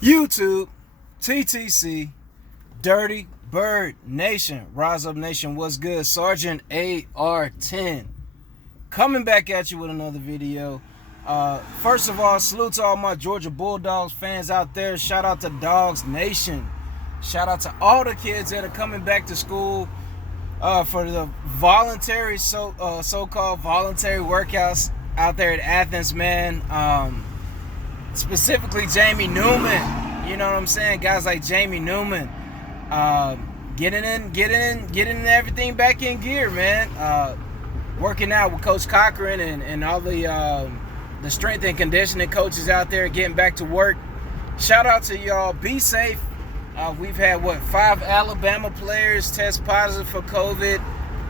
YouTube, TTC, Dirty Bird Nation, Rise Up Nation, what's good? Sergeant AR10 coming back at you with another video. First of all, salute to all my Georgia Bulldogs fans out there. Shout out to Dogs Nation. Shout out to all the kids that are coming back to school for the voluntary, so-called voluntary workouts out there at Athens, man. Specifically Jamie Newman, you know what I'm saying? Guys like Jamie Newman, getting everything back in gear, man. Working out with Coach Cochran and all the strength and conditioning coaches out there, getting back to work. Shout out to y'all. Be safe. We've had 5 Alabama players test positive for COVID.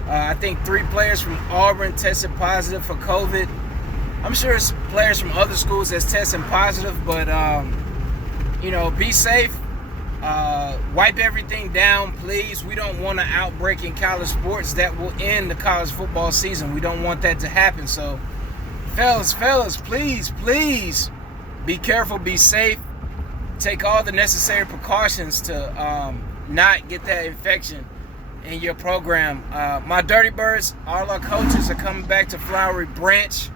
I think 3 players from Auburn tested positive for COVID. I'm sure it's players from other schools that's testing positive, but be safe. Wipe everything down, please. We don't want an outbreak in college sports that will end the college football season. We don't want that to happen. So, fellas, please be careful, be safe. Take all the necessary precautions to not get that infection in your program. My Dirty Birds, all our coaches are coming back to Flowery Branch.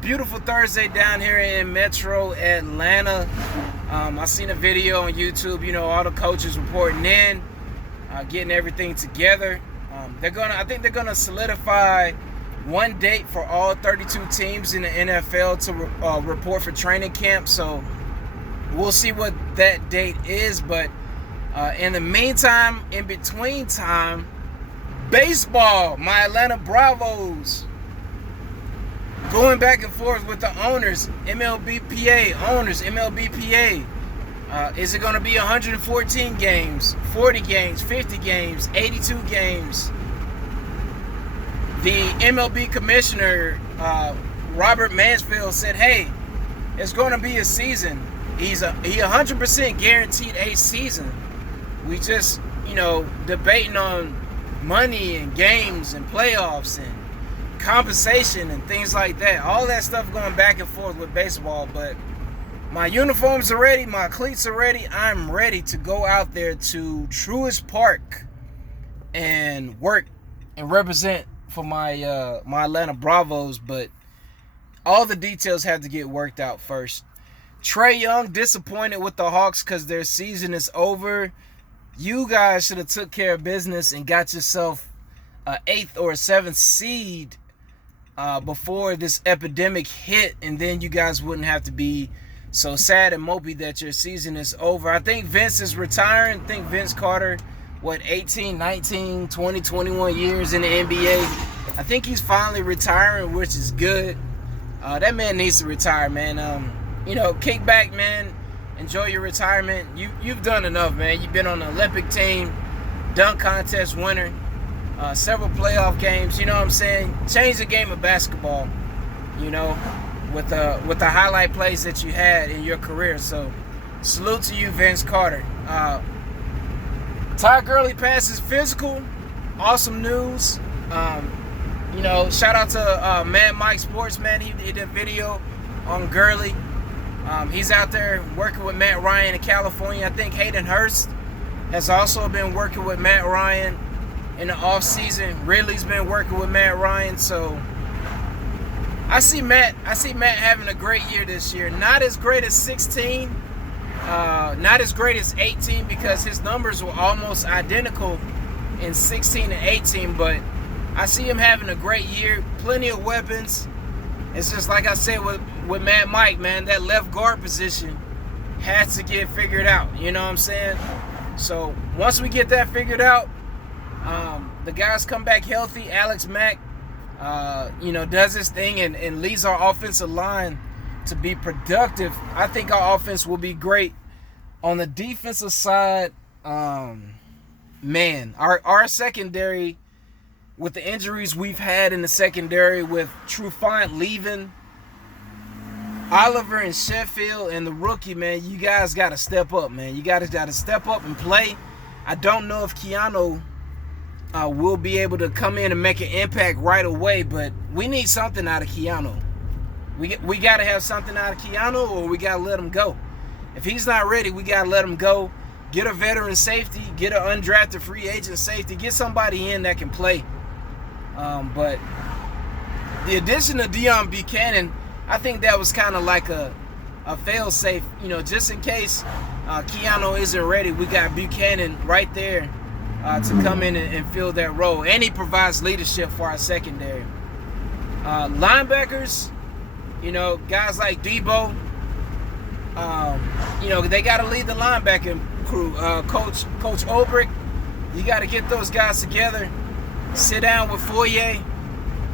Beautiful Thursday down here in Metro Atlanta. I seen a video on YouTube. All the coaches reporting in, getting everything together. I think they're gonna solidify one date for all 32 teams in the NFL to report for training camp. So we'll see what that date is. But in the meantime, in between time, baseball, my Atlanta Bravos, going back and forth with the owners, MLBPA owners, MLBPA. Is it going to be 114 games, 40 games, 50 games, 82 games? The MLB commissioner, Robert Mansfield, said, hey, it's going to be a season. He 100% guaranteed a season. We just, debating on money and games and playoffs and compensation and things like that. All that stuff going back and forth with baseball. But my uniforms are ready, my cleats are ready. I'm ready to go out there to Truist Park and work and represent for my my Atlanta Bravos. But all the details have to get worked out first. Trae Young disappointed with the Hawks because their season is over. You guys should have took care of business and got yourself an 8th or a 7th seed before this epidemic hit, and then you guys wouldn't have to be so sad and mopey that your season is over. I think Vince is retiring. I think Vince Carter, 18, 19, 20, 21 years in the NBA. I think he's finally retiring, which is good. That man needs to retire, man. Kick back, man. Enjoy your retirement. You've done enough, man. You've been on the Olympic team, dunk contest winner, several playoff games. You know what I'm saying? Change the game of basketball, with the highlight plays that you had in your career. So salute to you, Vince Carter. Ty Gurley passes physical. Awesome news. Shout out to Mad Mike Sports, man. He did a video on Gurley. He's out there working with Matt Ryan in California. I think Hayden Hurst has also been working with Matt Ryan in the offseason. Ridley's been working with Matt Ryan. So I see Matt having a great year this year. Not as great as 16, not as great as 18, because his numbers were almost identical in 16 and 18, but I see him having a great year. Plenty of weapons. It's just like I said with Matt Mike, man, that left guard position has to get figured out. You know what I'm saying? So once we get that figured out, the guys come back healthy. Alex Mack, does his thing and leads our offensive line to be productive. I think our offense will be great. On the defensive side, man, our secondary, with the injuries we've had in the secondary, with Trufant leaving, Oliver and Sheffield, and the rookie, man, you guys got to step up, man. You guys got to step up and play. I don't know if Keanu will be able to come in and make an impact right away, but we need something out of Keanu. We got to have something out of Keanu, or we got to let him go. If he's not ready, we got to let him go. Get a veteran safety, get an undrafted free agent safety, get somebody in that can play. But the addition of Deone Bucannon, I think that was kind of like a fail-safe, just in case Keanu isn't ready. We got Bucannon right there to come in and fill that role, and he provides leadership for our secondary. Linebackers, guys like Debo, they got to lead the linebacking crew. Coach Ulbrich, you got to get those guys together, sit down with Foye,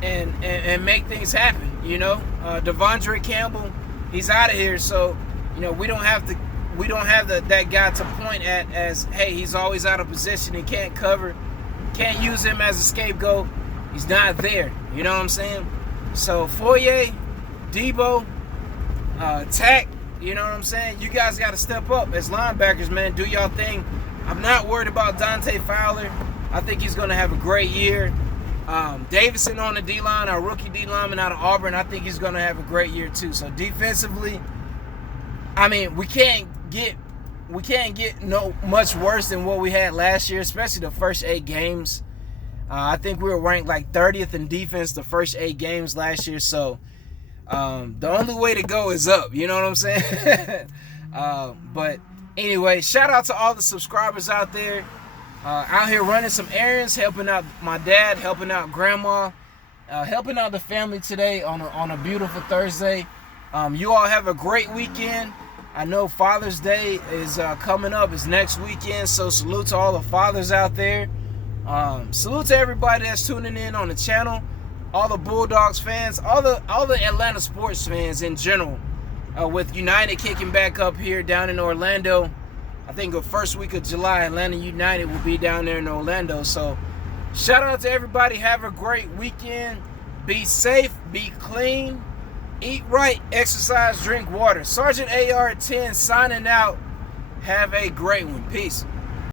and make things happen. Devondre Campbell, he's out of here, so we don't have that guy to point at as, hey, he's always out of position, he can't cover, can't use him as a scapegoat. He's not there. You know what I'm saying? So Foye, Debo, Tack, you know what I'm saying? You guys got to step up as linebackers, man. Do y'all thing. I'm not worried about Dante Fowler. I think he's going to have a great year. Davison on the D-line, our rookie D-lineman out of Auburn, I think he's going to have a great year too. So defensively, I mean, we can't get no much worse than what we had last year, especially the first 8 games. I think we were ranked like 30th in defense the first 8 games last year. So the only way to go is up. You know what I'm saying? But anyway, shout out to all the subscribers out there. Out here running some errands, helping out my dad, helping out grandma, helping out the family today on a beautiful Thursday. You all have a great weekend. I know Father's Day is coming up. It's next weekend, so salute to all the fathers out there. Salute to everybody that's tuning in on the channel, all the Bulldogs fans, all the Atlanta sports fans in general. With United kicking back up here down in Orlando, I think the first week of July, Atlanta United will be down there in Orlando. So shout out to everybody. Have a great weekend. Be safe. Be clean. Eat right. Exercise. Drink water. Sergeant AR-10 signing out. Have a great one. Peace.